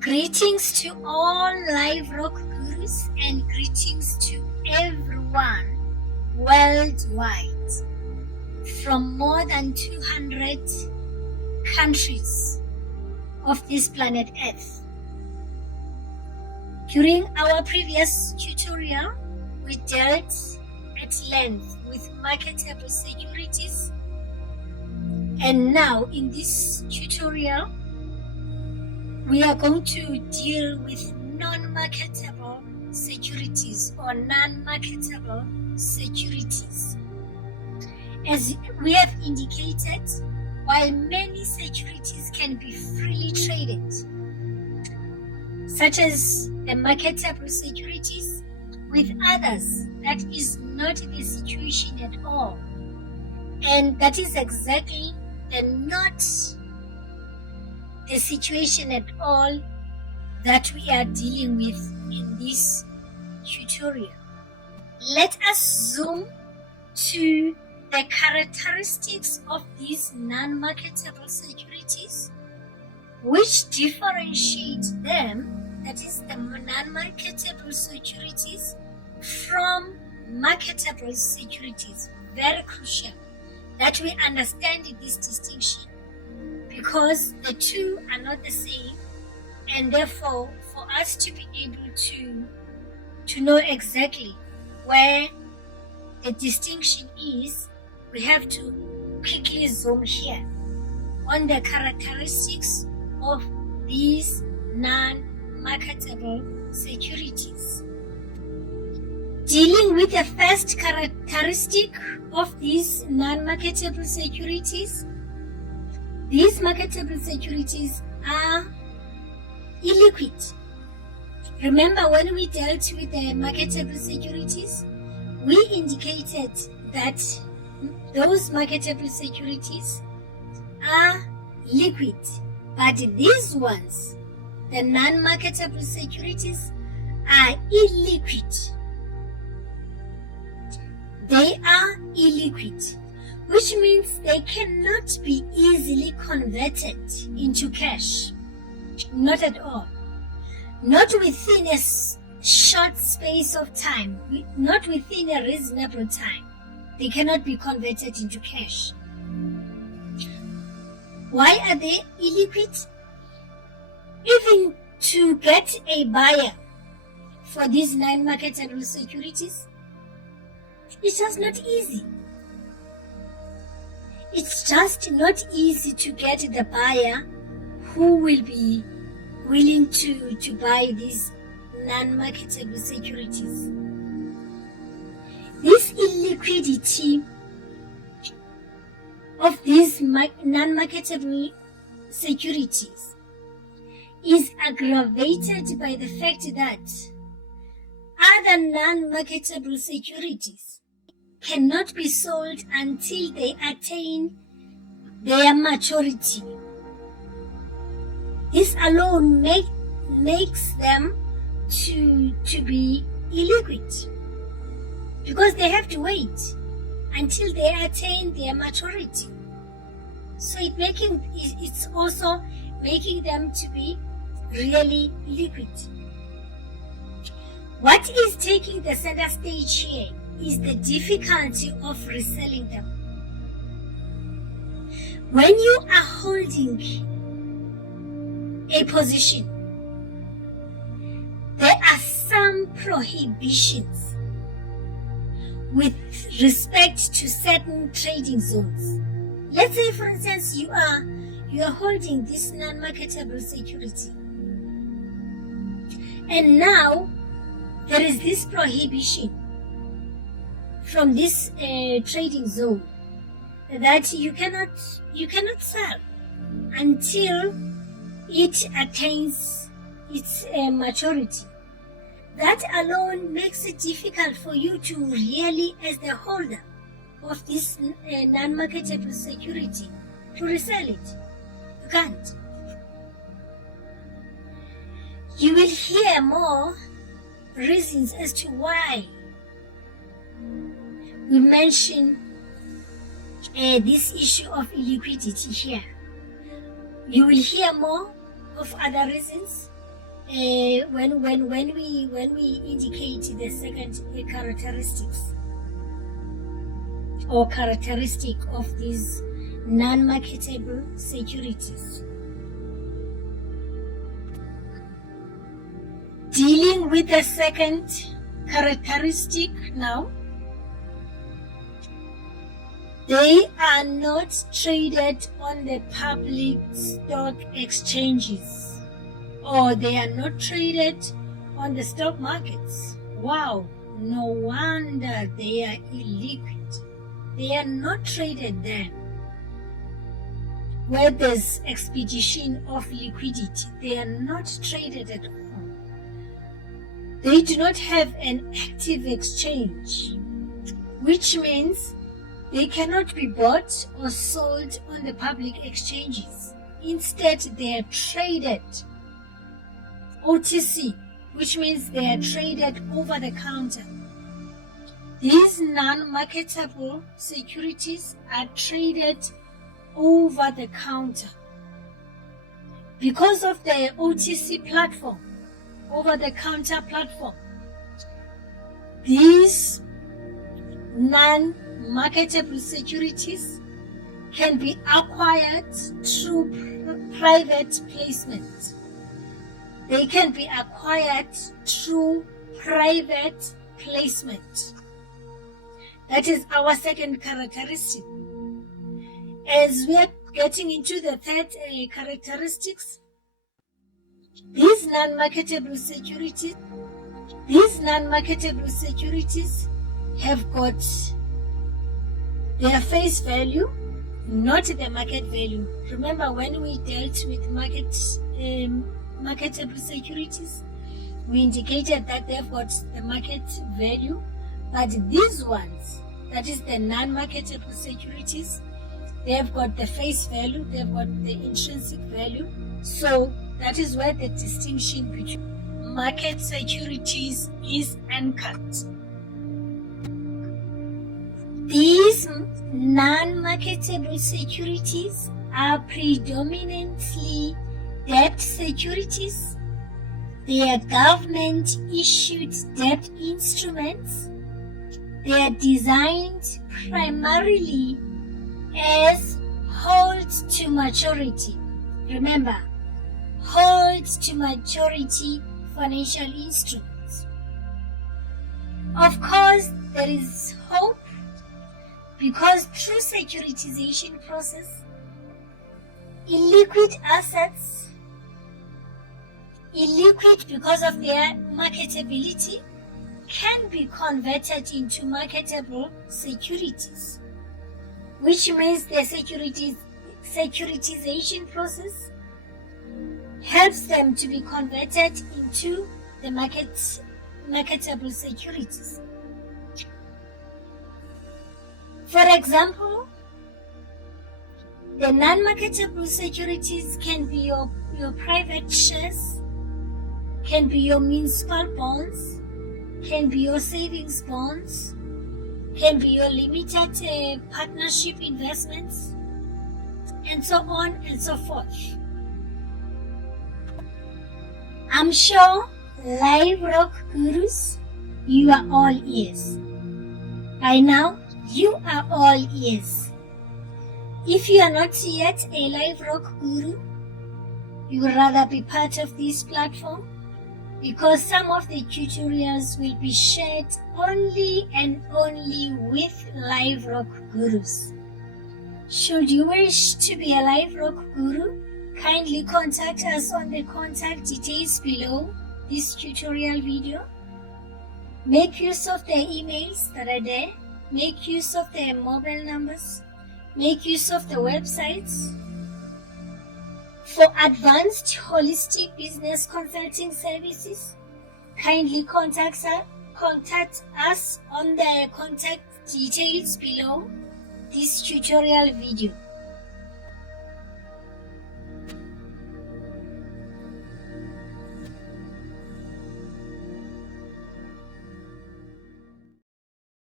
Greetings to all Liveroc Gurus and greetings to everyone worldwide from more than 200 countries of this planet Earth. During our previous tutorial, we dealt at length with marketable securities, and now in this tutorial we are going to deal with non-marketable securities or non-marketable securities. As we have indicated, while many securities can be freely traded, such as the marketable securities, with others that is not the situation at all, and that is exactly not the situation at all that we are dealing with in this tutorial. Let us zoom to the characteristics of these non-marketable securities, which differentiate them, that is the non-marketable securities, from marketable securities. Very crucial that we understand this distinction, because the two are not the same, and therefore for us to be able to know exactly where the distinction is, we have to quickly zoom here on the characteristics of these non-marketable securities. Dealing with the first characteristic of these non-marketable securities, these marketable securities are illiquid. Remember, when we dealt with the marketable securities, we indicated that those marketable securities are liquid, but these ones, the non-marketable securities, are illiquid. They are illiquid, which means they cannot be easily converted into cash. Not at all. Not within a short space of time, not within a reasonable time. They cannot be converted into cash. Why are they illiquid? Even to get a buyer for these non-marketable securities, it's just not easy. It's just not easy to get the buyer who will be willing to buy these non-marketable securities. This illiquidity of these non-marketable securities is aggravated by the fact that other non-marketable securities cannot be sold until they attain their maturity. This alone makes them to be illiquid, because they have to wait until they attain their maturity. So it's also making them to be really liquid. What is taking the center stage here is the difficulty of reselling them. When you are holding a position, there are some prohibitions with respect to certain trading zones. Let's say, for instance, you are holding this non-marketable security, and now there is this prohibition from this trading zone that you cannot sell until it attains its maturity. That alone makes it difficult for you to really, as the holder of this non-marketable security, to resell it. You can't. You will hear more reasons as to why we mention this issue of illiquidity here. You will hear more of other reasons when we indicate the second characteristic of these non-marketable securities. Dealing with the second characteristic now, they are not traded on the public stock exchanges, or they are not traded on the stock markets. Wow, no wonder they are illiquid. They are not traded there. Where there's expedition of liquidity, they are not traded at all. They do not have an active exchange, which means they cannot be bought or sold on the public exchanges. Instead, they are traded OTC, which means they are traded over the counter. These non-marketable securities are traded over the counter. Because of the OTC platform, over the counter platform, these non-marketable securities can be acquired through private placement. They can be acquired through private placement. That is our second characteristic. As we are getting into the third characteristics, these non-marketable securities have got their face value, not the market value. Remember, when we dealt with marketable securities, we indicated that they've got the market value, but these ones, that is the non-marketable securities, they've got the face value, they've got the intrinsic value. So that is where the distinction between market securities is anchored. These non-marketable securities are predominantly debt securities. They are government-issued debt instruments. They are designed primarily as hold-to-maturity. Remember, hold-to-maturity financial instruments. Of course, there is hope, because through securitization process, illiquid assets, illiquid because of their marketability, can be converted into marketable securities, which means the securitization process helps them to be converted into the marketable securities. For example, the non-marketable securities can be your private shares, can be your municipal bonds, can be your savings bonds, can be your limited partnership investments, and so on and so forth. I'm sure, Liveroc Gurus, you are all ears. By now, you are all ears. If you are not yet a Liveroc Guru, you would rather be part of this platform, because some of the tutorials will be shared only and only with Liveroc Gurus. Should you wish to be a Liveroc Guru, kindly contact us on the contact details below this tutorial video. Make use of the emails that are there. Make use of the mobile numbers. Make use of the websites. For advanced holistic business consulting services, kindly contact us on the contact details below this tutorial video.